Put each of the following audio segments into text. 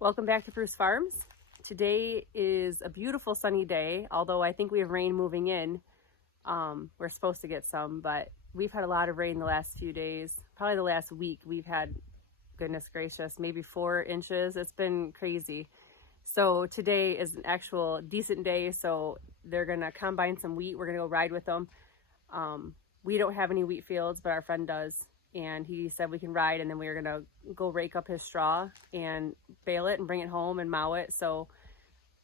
Welcome back to Bruce Farms. Today is a beautiful sunny day, although I think we have rain moving in. We're supposed to get some, but we've had a lot of rain the last few days. Probably the last week we've had, goodness gracious, maybe 4 inches. It's been crazy. So today is an actual decent day, so they're gonna combine some wheat. We're gonna go ride with them. We don't have any wheat fields, but our friend does. And he said we can ride, and then we were gonna go rake up his straw and bale it and bring it home and mow it. So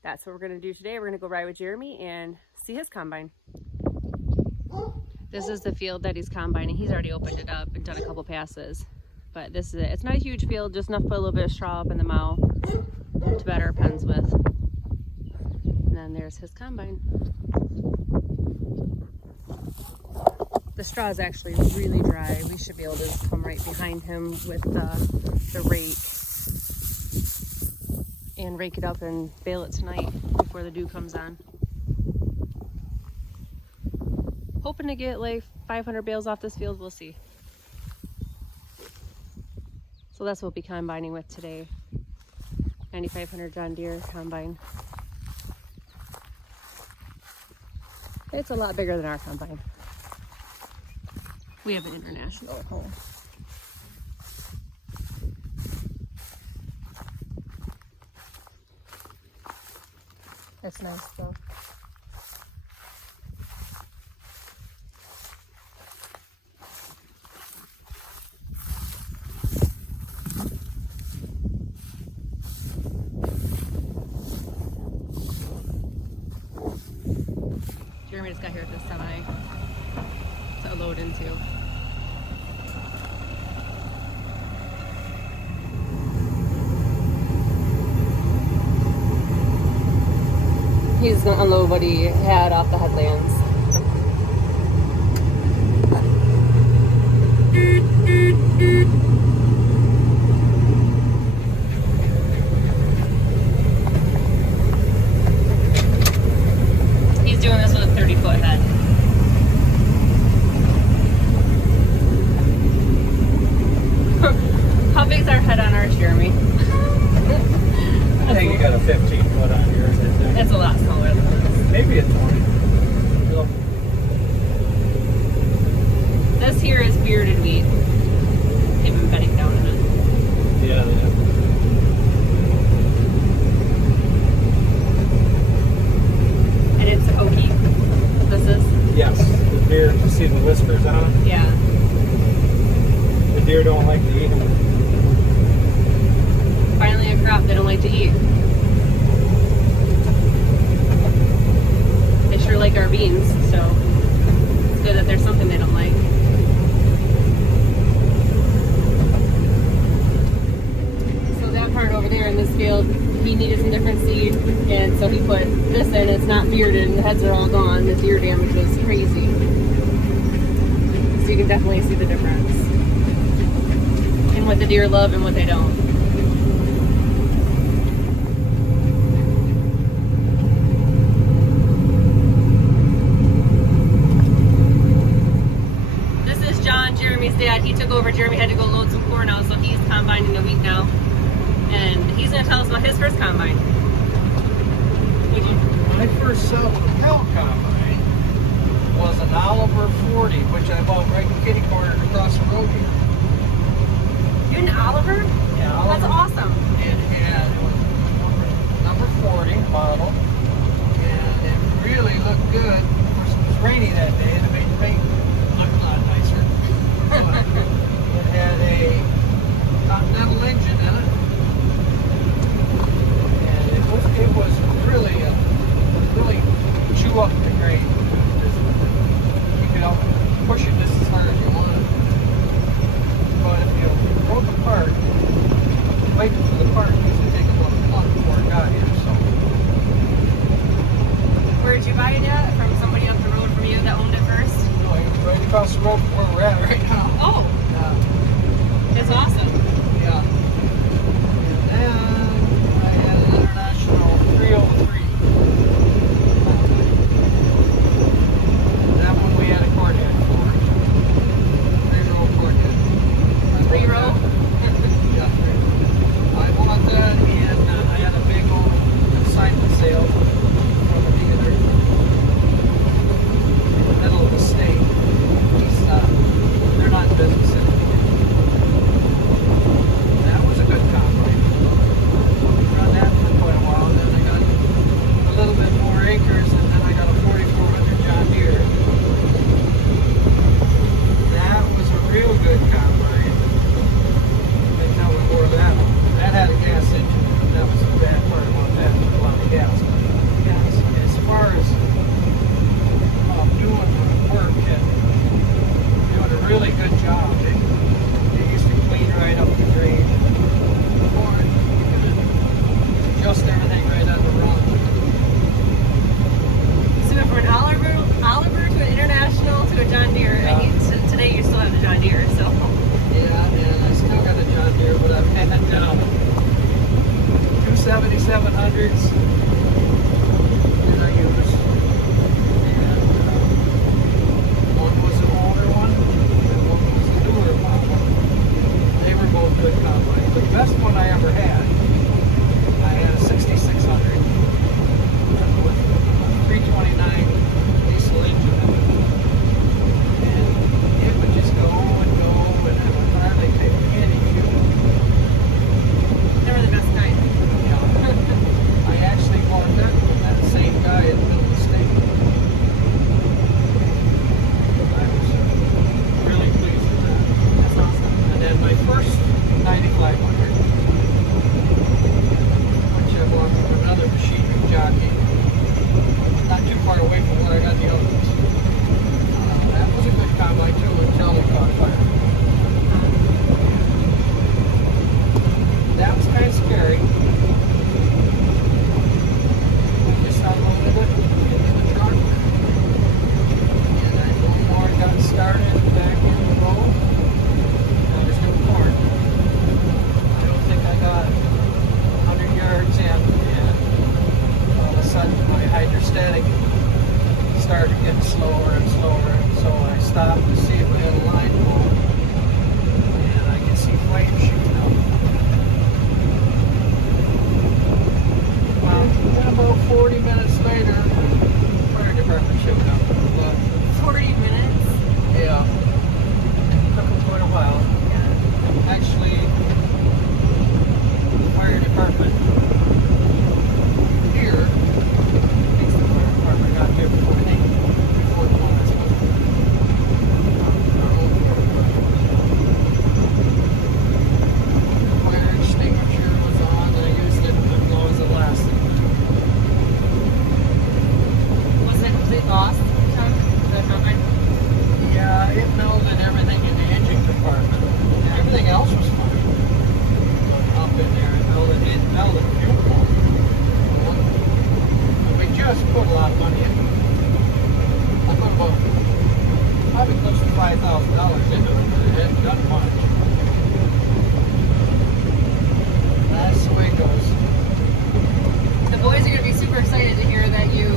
that's what we're gonna do today. We're gonna go ride with Jeremy and see his combine. This is the field that he's combining. He's already opened it up and done a couple passes, but this is it. It's not a huge field, just enough to put a little bit of straw up in the mow to batter our pens with. And then there's his combine. The straw is actually really dry. We should be able to come right behind him with the rake and rake it up and bale it tonight before the dew comes on. Hoping to get like 500 bales off this field, we'll see. So that's what we'll be combining with today. 9500 John Deere combine. It's a lot bigger than our combine. We have an international at home. That's nice though. Jeremy just got here with this semi to load into. He's gonna unload what he had off the headlands. He's doing this with a 30-foot head. How big's our head on ours, Jeremy? I think you got a 15-foot on yours, I think. It's a lot smaller than this. Maybe a 20. So, This here is bearded wheat. They've been bedding down in it. yeah, they have. And it's oaky. This is? Yes, the deer, you see the whiskers on them? Yeah. The deer don't like to eat them. Finally a crop they don't like to eat. They sure like our beans, so it's good that there's something they don't like. So that part over there in this field, he needed some different seed, and so he put this in. It's not bearded, and the heads are all gone. The deer damage was crazy. So you can definitely see the difference in what the deer love and what they don't. Jeremy's dad, he took over. Jeremy had to go load some corn out, so he's combining the wheat now. And he's going to tell us about his first combine. My first self-propelled combine was an Oliver 40, which I bought right in kitty corner across the road here. You an Oliver? Yeah, Oliver. That's awesome. It was number 40 model, and it really looked good. Of course, it was rainy that day, and it made the paint look a lot nicer. It had a Continental engine in it, and it was really chew up the grain. You could out push it just as hard as you wanted. But if you broke apart, waiting for the part used to take about a month before it got here. So. Where did you buy it at? From somebody up the road from you that owned it first? No, it was right across the road from where we're at right now. Oh, that's awesome. Yeah. And then I had an International 303. That one we had a cord head for. 3-row cord head. 3-row? Yeah, 3-row. I bought that in 7700s that I use. And one was an older one, and one was a newer model. They were both good combines. The best one I ever had, I had a 6600 with a 329 diesel engine in it. And it would just go and go, and it would hardly take any fuel. They were the best kind. Yeah. I actually bought that from that same guy at Middle State. I was really pleased with that. That's awesome. And then my first 9500, which I bought from another machine jockey, not too far away from where I got the other ones. That was a good combine too until it caught fire. That was kind of scary. I just unloaded it into the truck, and I no more got started back in the road. I was doing corn. I don't think I got 100 yards in, and all of a sudden my hydrostatic started getting slower and slower, and so I stopped to see if we had a line pull, and I could see flames shooting out. Well, then about 40 minutes later, fire department showed up. But 40 minutes? yeah, took them quite a while. Yeah. Actually, the fire department here, I think the fire department got here before the one that's supposed to be. Our own fire department. Fire extinguisher was on, and I used it as long as it lasted. Was it complete loss? The combine? Yeah, it melted everything in the engine compartment. Everything else was fine. But up in there, it melted fuel pump. And we just put a lot of money in. I put about probably close to $5,000 into it, but it hadn't done much. That's the way it goes. The boys are going to be super excited to hear that you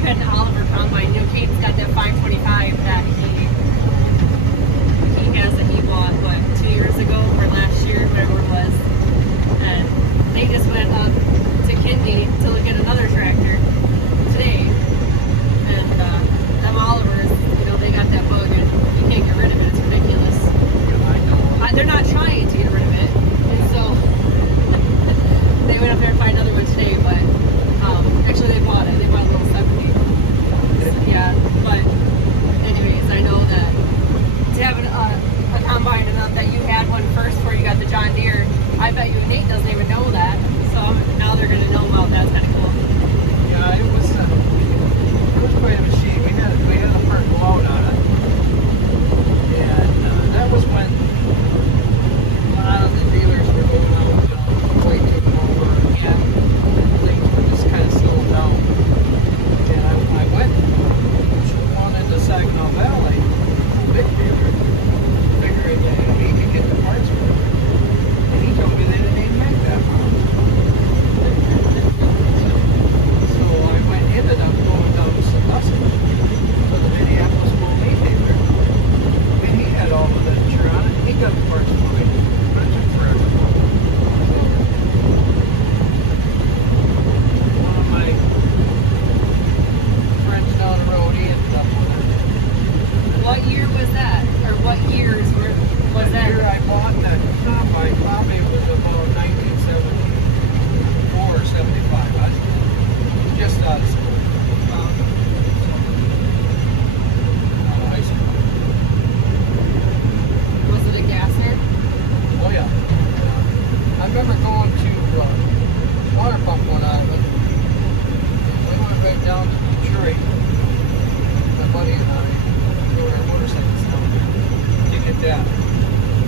had an Oliver combine. You know, Caden's got that 525 that he has that he bought, what, 2 years ago or last year, whatever it was. And they just went up to Kindy to look at another tractor today. And them Olivers, you know, they got that bug and you can't get rid of it. It's ridiculous. I know. They're not trying to get rid of it. And so they went up there and find another one today, but actually they bought it. They bought a little 70. Yeah, but anyways, I know that to have a combine enough that you had one first before you got the John Deere, I bet you Nate doesn't even know that. So now they're going to know about that. That's kind of cool. Yeah, it was quite a machine. We had a purple load on it, and that was when a lot of the dealers were going out, play taking over, and things were just kind of slowed down. And I went to one in the Saginaw Valley, big dealer, figuring that he could get the parts for it, and he told me they didn't even make that one. So I ended up going down to Sandusky to the Minneapolis Bull Meat Dealer. I mean, he had all of the literature on it. He got the parts for me, but it took forever. So, one of my friends down the road, he ended up with it. What year was that? Or what years was The that? year I bought that combine probably was about 1974 or 75. I was just out of school. Out of high school. Was it a Gassner? Oh yeah. I remember going to water pump one out of it. We went right down to Detroit. My buddy and I rode our motorcycles down to get that.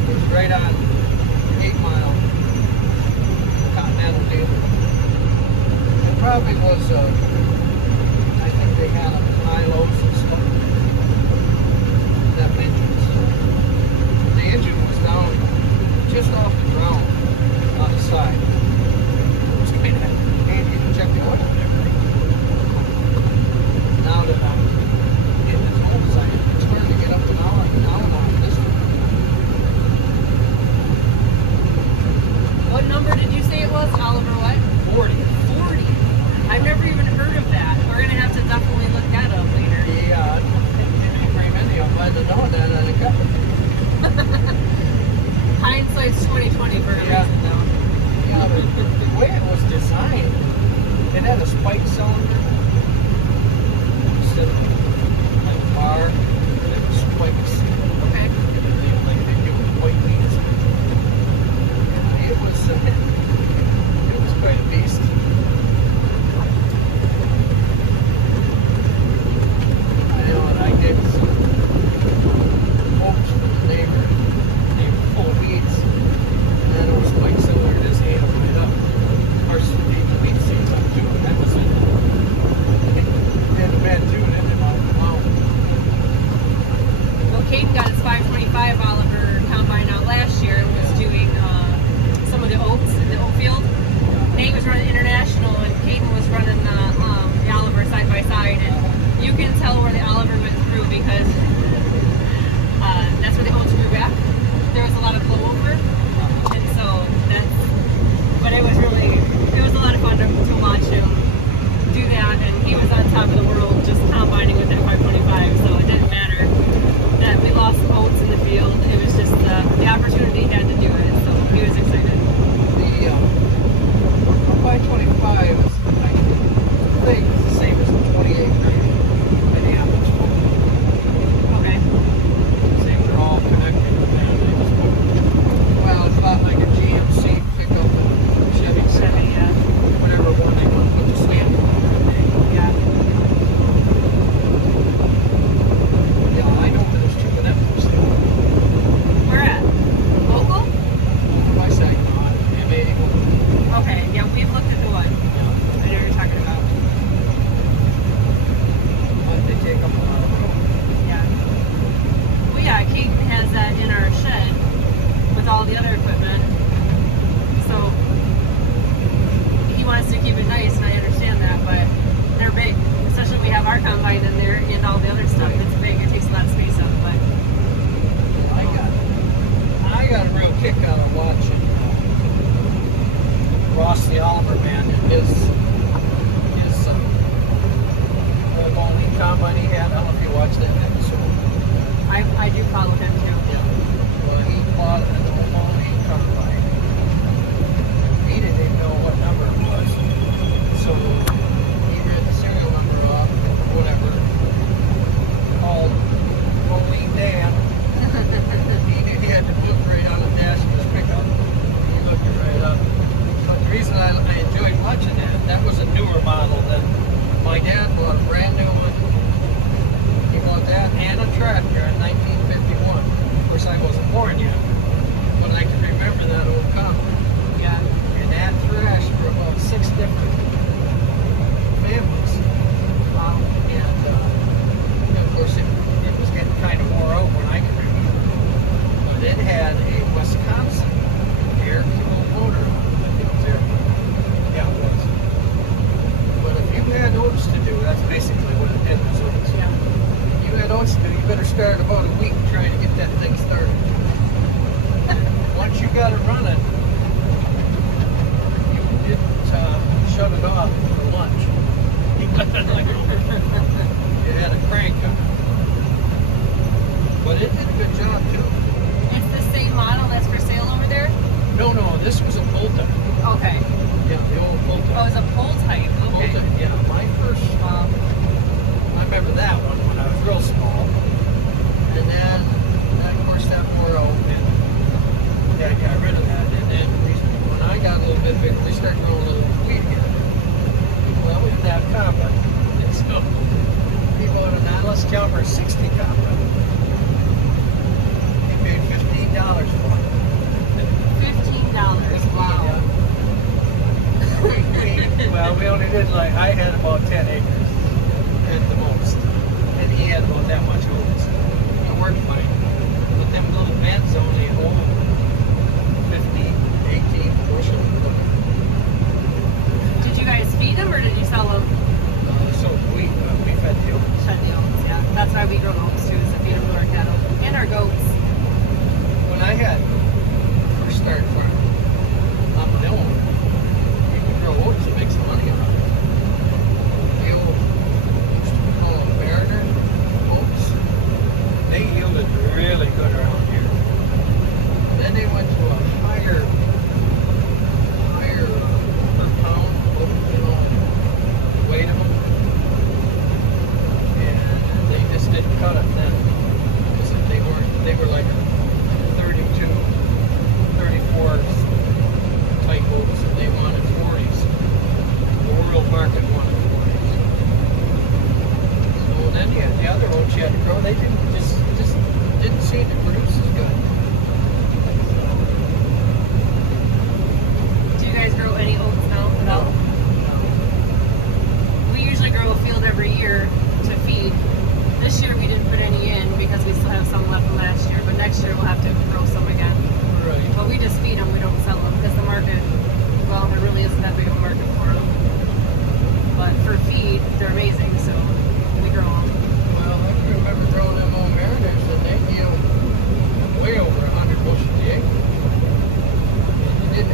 It was right on 8 Mile Continental dealer. It probably was, I think they had them high lows and stuff. That engines. The engine was down just off the ground on the side. What number did you say it was? Oliver what? 40. 40. I've never even heard of that. We're gonna have to definitely look that up later. Yeah, didn't very many. I'm glad to know that on the cover. Hindsight's 2020 for a Yeah. reason, though. Yeah, the way it was designed, it had a spike cylinder instead of like a bar. It was spikes. Okay. Like they do with white wheels. It was quite a beast. I know, and I did some hopes for the neighbor. They were full of weeds. And then it was spike cylinder just ate them right up. Of course, the weed seeds up too. And that was it. And the bad too, and then they all wow. Well, Caden got his 525 Oliver combine out last year and was doing some of the oats in the oat field. Nate was running international and Caden was running the Oliver side by side, and you can tell where the Oliver went through because that's where the oats grew back. There was a lot of blow over, and so that's. But it was a lot of fun to watch him do that, and he was on top of the world just combining with that 525. So it didn't matter that we lost oats in the field. It was just the opportunity had to do it, so he was excited. The 525 is, I think, it's the same as the 28 Minneapolis. Okay. Same, they're all connected. Well, it's about like a GMC pickup and Chevy, Yeah. whatever one they want to put the stamp on. Yeah. Yeah, I know where there's two of them. Where at? Local? By Saginaw, M81. Okay. Yeah, we've looked at the one. I know what you're talking about. But they take up a lot of room. Yeah. Well, yeah, Caden has that in our shed with all the other equipment. So he wants to keep it nice, and I understand that, but they're big. Especially when we have our combine in there and all the other stuff. It's big. It takes a lot of space up, but I got a real kick out of watching Ross the Oliver man and his bowling combine he had. I don't know if you watched that episode. I do follow him too. Well, he bought an old bowling combine. He didn't even know what number it was. So he read the serial number off, whatever. Called Bowling Dan. He knew he had to look right on the dash of his pickup. He looked it right up. But the reason I enjoyed watching that was a newer model than my dad bought a brand new one. He bought that and a tractor in 1951. Of course, I wasn't born yet, but I can remember that old combine. Yeah. And that thrashed for about 6 different families. And of course, it was getting kind of wore out when I could remember. But it had a Wisconsin air-cooled motor on it. I think it was air-cooled. Yeah, it was. But if you had oats to do, that's basically what it did was oats. Yeah. If you had oats to do, you better start about a week trying to get that thing started. Once you got it running, you didn't shut it off for lunch. It had a crank on it. But it did a good job too. It's the same model that's for sale over there? No, this was a pull type. Okay. Yeah, the old pull type. Oh, it's a pull type. Pull Okay. type, yeah. My first, I remember that one when I was real small. And then, of course, that wore out and Dad got rid of that. And then when I got a little bit bigger, we started growing a little wheat again. Well, we didn't have copper. And so we bought an Atlas Calibur 60 copper. He paid $15 for it. $15. Wow. Well, we only did I had about 10 acres at the most. And he had about that much oats. It worked fine. But them little beds only hold 15, 18 bushels. Did you guys feed them or did you sell them? So we fed the oats. Fed the oats, yeah. That's why we grow oats too, is to feed them to our cattle and our goats. When I had first started farming,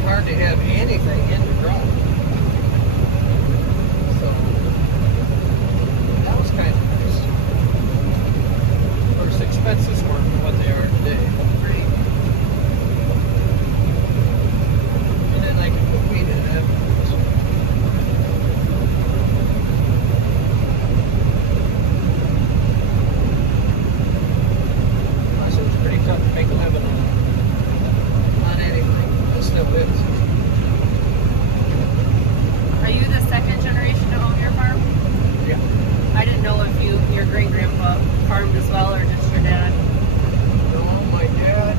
hard to have anything in the ground. So that was kind of nice. Of course, expenses weren't what they are today. Great. And then I can put wheat in it. So it's pretty tough to make a living on anything. It still is. Are you the second generation to own your farm? Yeah. I didn't know if your great grandpa farmed as well or just your dad No, my dad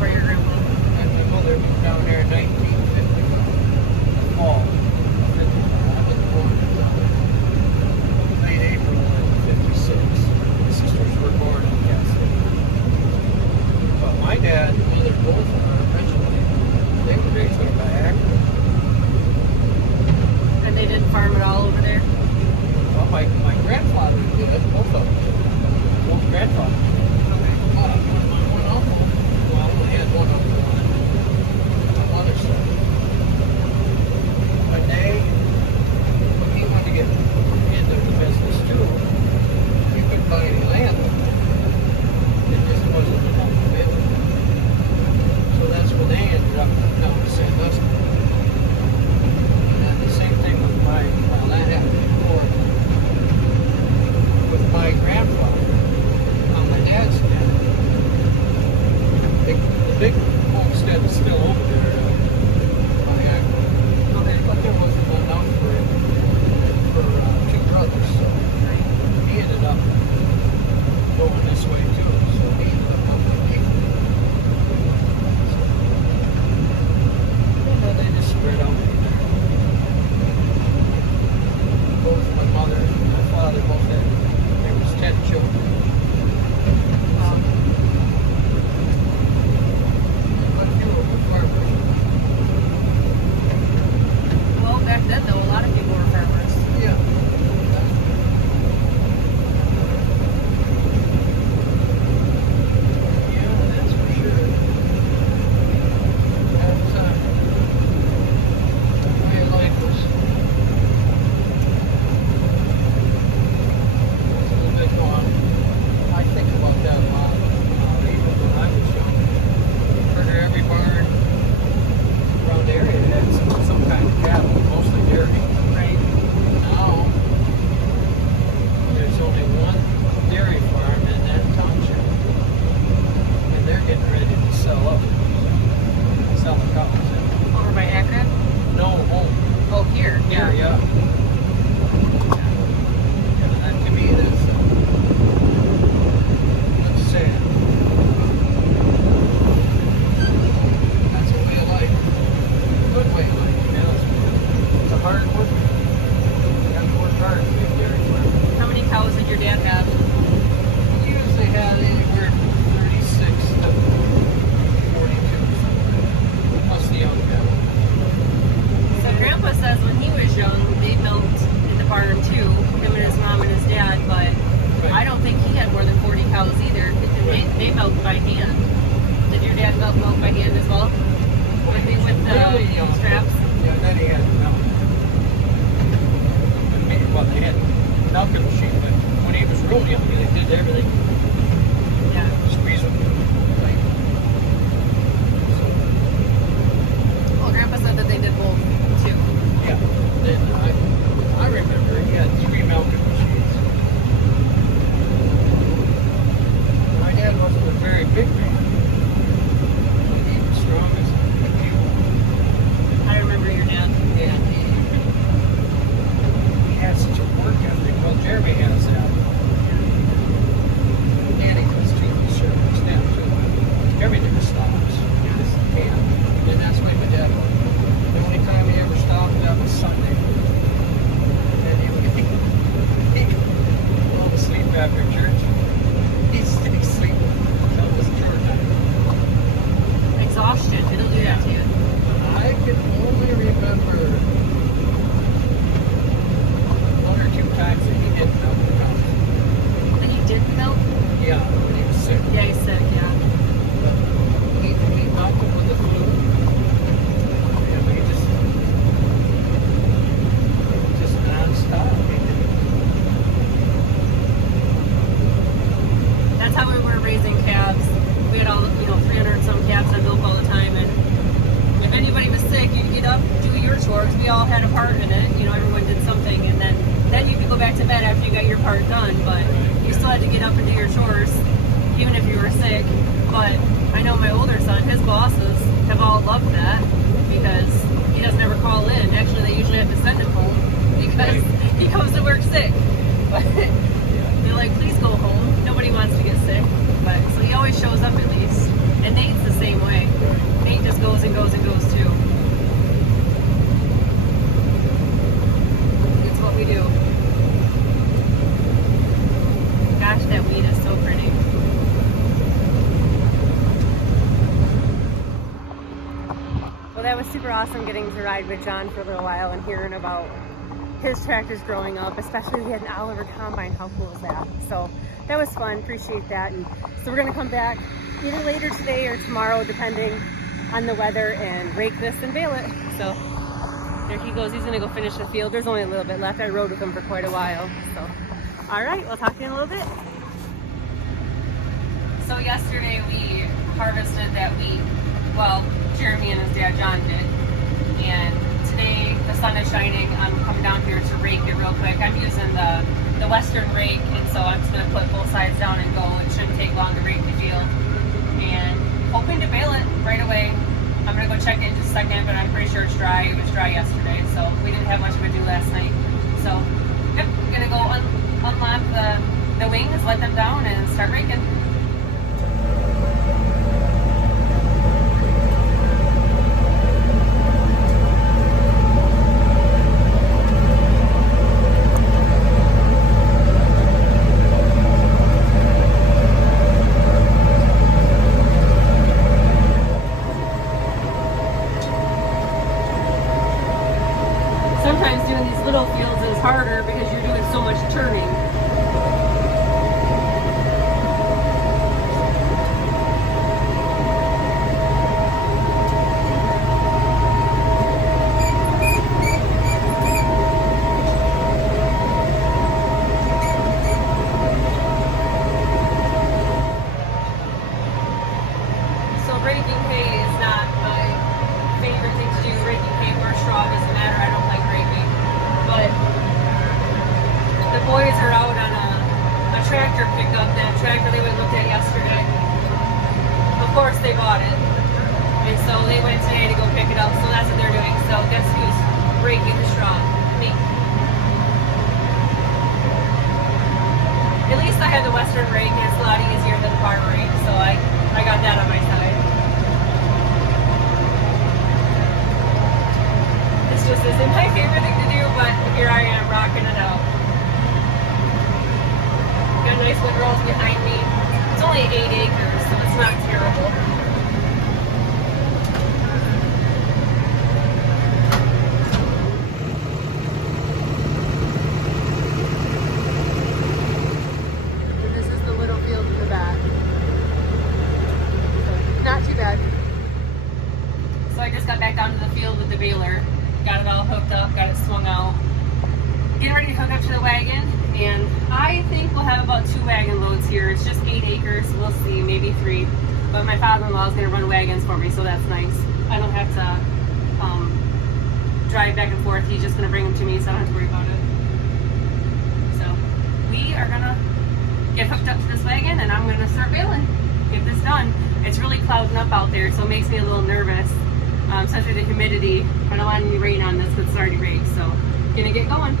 or your grandpa. and my mother moved down there in 1950. The fall of 55. I was born in late April of 56. My sisters were born in Kansas. But my dad and mother both are originally. They were raised up by Akron. And they didn't farm at all over there? Well, my grandfather did, both of them. Both grandfathers. One uncle, well, I only had one uncle on my mother's side. But when he wanted to get into the business too, he couldn't buy any land. It just wasn't enough available. So that's when they ended up down to Sandusky. And then the same thing with that happened before. With my grandfather, on my dad's dad. The big homestead is still over there on the Akron. Okay. But there wasn't enough for two brothers, so he ended up going this way too. So he ended up up with me. And then they just spread out from there. Both my mother and my father both had, there was 10 children. But a few of them were farmers. Well, back then though, a lot of people were farmers. Yeah. Yeah, that's for sure. That's the way life was. It's a little bit gone. I think about that a lot. Even when I was young. Pretty every barn around the area had some kind of cattle, mostly dairy. Right. Now, there's only one dairy farm in that township, and they're getting ready to sell the cows. Over by Akron? No, home. Oh, here. Here, yeah. And that to me is, that's sad. That's a way of life. Good way of life, to be honest with you. It's a hard work. You have to work hard to be a dairy farmer. How many cows did your dad have? We usually had anywhere from 36 to 42, plus the young cattle. So Grandpa says when he was young, they milked in the barn too, him and his mom and his dad, but I don't think he had more than 40 cows either. They milked by hand. Did your dad milk by hand as well? With the Really young. straps? Yeah, then he had milk. for because we all had a part in it. You know, everyone did something, and then you could go back to bed after you got your part done. But you still had to get up and do your chores, even if you were sick. But I know my older son, his bosses have all loved that because he doesn't ever call in. Actually, they usually have to send him home because he comes to work sick. But they're like, please go home. Nobody wants to get sick. But so he always shows up at least. And Nate's the same way. Nate just goes and goes and goes too. It's what we do. Gosh, that weed is so pretty. Well, that was super awesome getting to ride with John for a little while and hearing about his tractors growing up, especially he had an Oliver Combine. How cool is that? So that was fun, appreciate that. And so we're gonna come back either later today or tomorrow, depending on the weather, and rake this and bale it. So there he goes, he's gonna go finish the field. There's only a little bit left. I rode with him for quite a while. So, all right, we'll talk to you in a little bit. So yesterday we harvested that wheat. Well, Jeremy and his dad John did. And today the sun is shining. I'm coming down here to rake it real quick. I'm using the Western rake, and so I'm just gonna put both sides down and go. It shouldn't take long to rake the field. And hoping to bale it right away. I'm gonna go check it in just a second, but I'm pretty sure it's dry. It was dry yesterday, so we didn't have much of a dew last night. So, yep, I'm gonna go unlock the wings, let them down, and start raking. Sometimes doing these little fields is harder because you're doing so much turning. So raking hay is not my favorite thing to do. Raking hay where straw doesn't matter. I don't like raking. But the boys are out on a tractor pickup, that tractor they looked at yesterday. Of course they bought it. And so they went today to go pick it up, so that's what they're doing. So guess who's raking the straw? Me. At least I had the Western rake, and it's a lot easier than the farm rake, so I got that on my side. This just isn't my favorite thing to do, but here I am rocking it out. Got nice windrows behind me. It's only 8 acres, so it's not terrible. And this is the little field in the back. Not too bad. So I just got back down to the field with the baler. Got it all hooked up, got it swung out. Getting ready to hook up to the wagon, and I think we'll have about 2 wagon loads here. It's just 8 acres, we'll see, maybe 3. But my father-in-law is gonna run wagons for me, so that's nice. I don't have to drive back and forth. He's just gonna bring them to me, so I don't have to worry about it. So we are gonna get hooked up to this wagon, and I'm gonna start baling, get this done. It's really clouding up out there, so it makes me a little nervous. Especially the humidity. I don't want any rain on this because it's already rained, so gonna get going.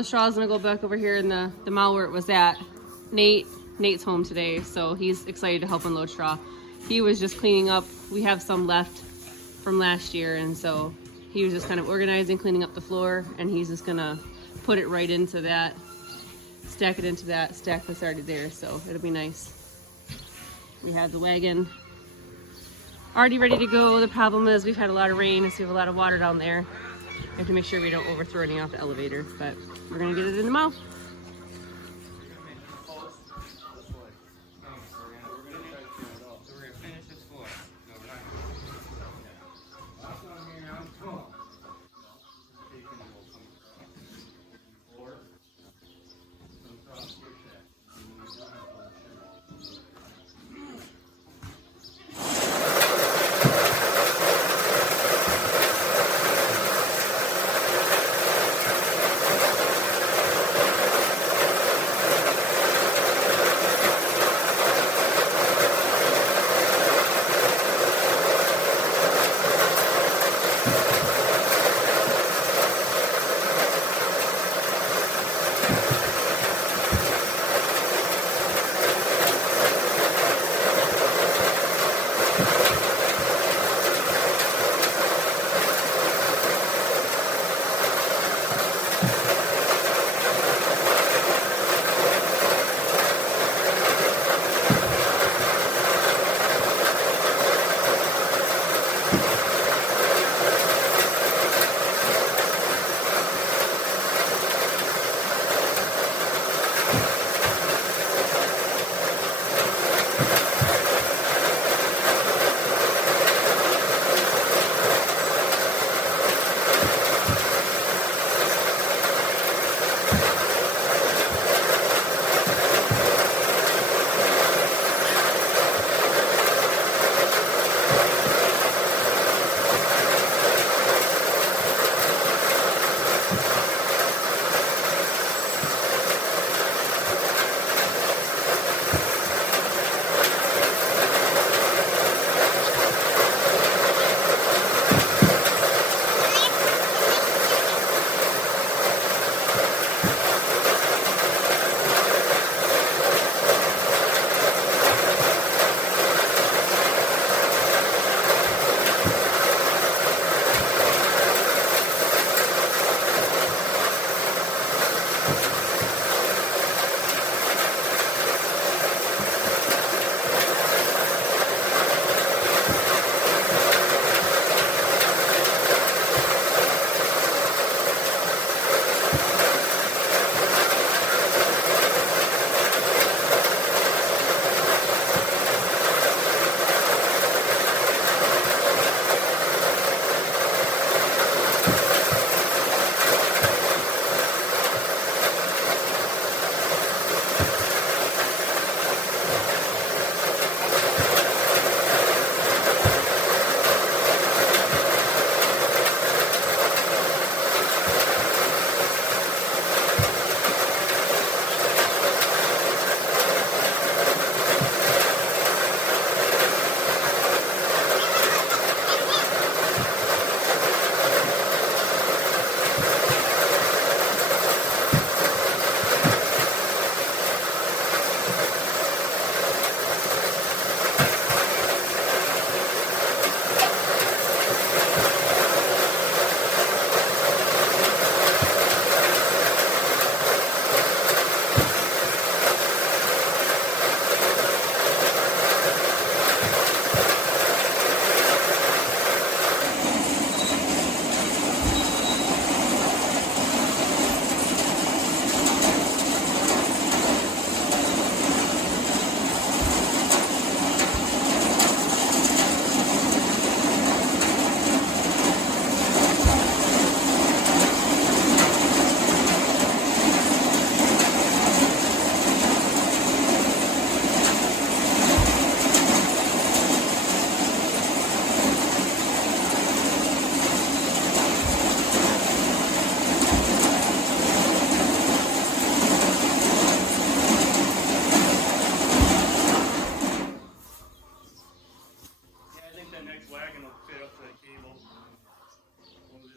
the straw's gonna go back over here in the mow where it was at. Nate's home today, so he's excited to help unload straw. He was just cleaning up. We have some left from last year, and so he was just kind of organizing, cleaning up the floor, and he's just gonna put it right into that, stack it into that stack that's already there, so it'll be nice. We have the wagon already ready to go. The problem is we've had a lot of rain, so we have a lot of water down there. We have to make sure we don't overthrow any off the elevator, but we're gonna get it in the mow.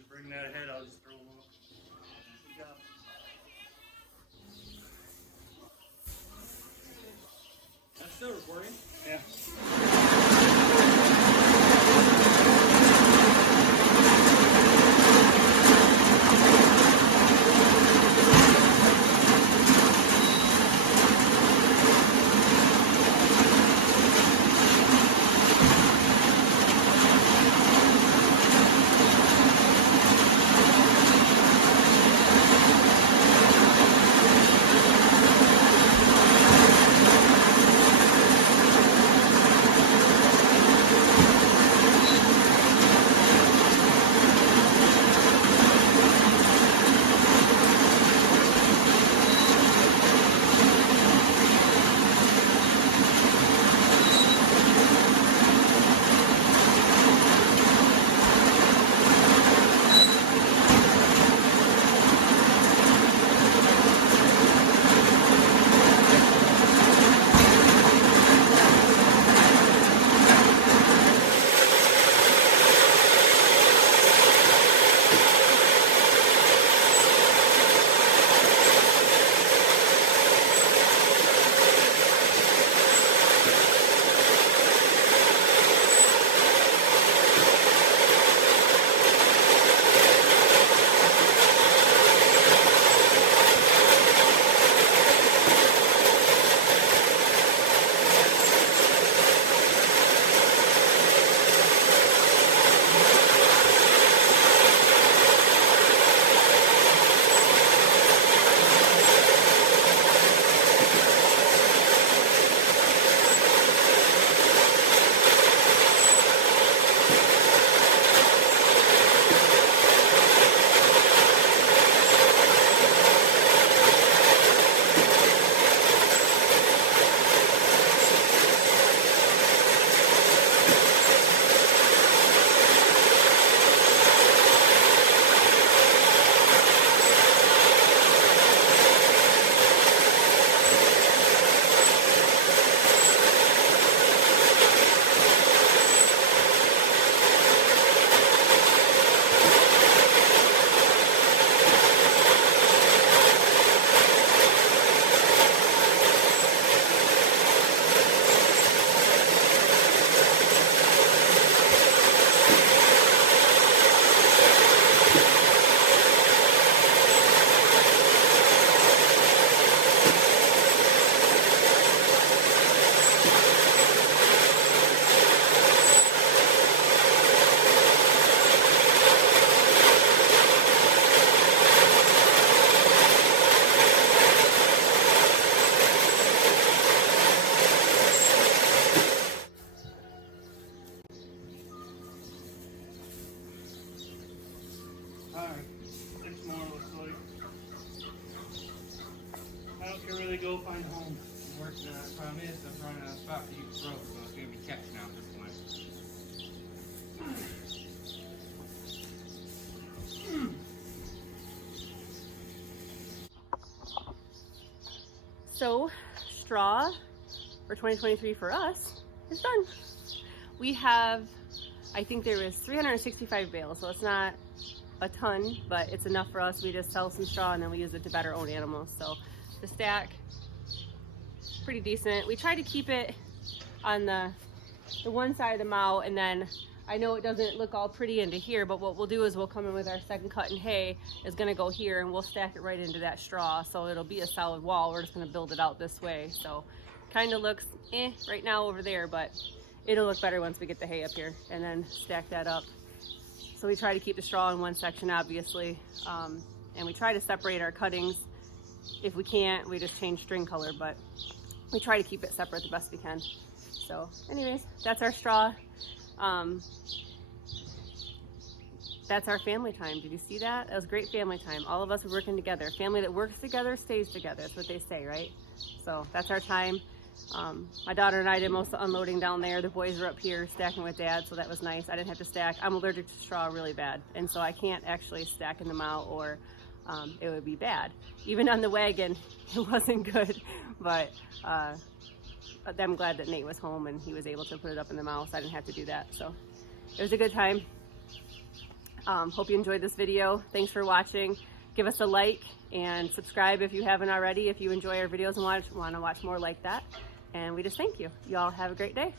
Bring that ahead, I'll just throw them up. recording? Yeah. Alright, 6 more looks like. I can really go find home. Working on it. Problem is, I'm running out of spot to use the rope, so it's gonna be catch now at this point. So, straw for 2023 for us is done. We have, I think there was 365 bales, so it's not a ton, but it's enough for us. We just sell some straw and then we use it to bed our own animals. So the stack, pretty decent. We try to keep it on the one side of the mow, and then I know it doesn't look all pretty into here, but what we'll do is we'll come in with our second cut and hay is gonna go here, and we'll stack it right into that straw, so it'll be a solid wall. We're just gonna build it out this way. So kind of looks right now over there, but it'll look better once we get the hay up here and then stack that up. So we try to keep the straw in one section, obviously, and we try to separate our cuttings. If we can't, we just change string color, but we try to keep it separate the best we can. So anyways, that's our straw. That's our family time. Did you see that? That was great family time. All of us are working together. Family that works together stays together. That's what they say, right? So that's our time. My daughter and I did most of the unloading down there. The boys were up here stacking with Dad, so that was nice. I didn't have to stack. I'm allergic to straw really bad, and so I can't actually stack in them out, or it would be bad. Even on the wagon, it wasn't good, but I'm glad that Nate was home and he was able to put it up in the mow, so I didn't have to do that. So it was a good time. Hope you enjoyed this video. Thanks for watching. Give us a like and subscribe if you haven't already, if you enjoy our videos and want to watch more like that. And we just thank you. You all have a great day.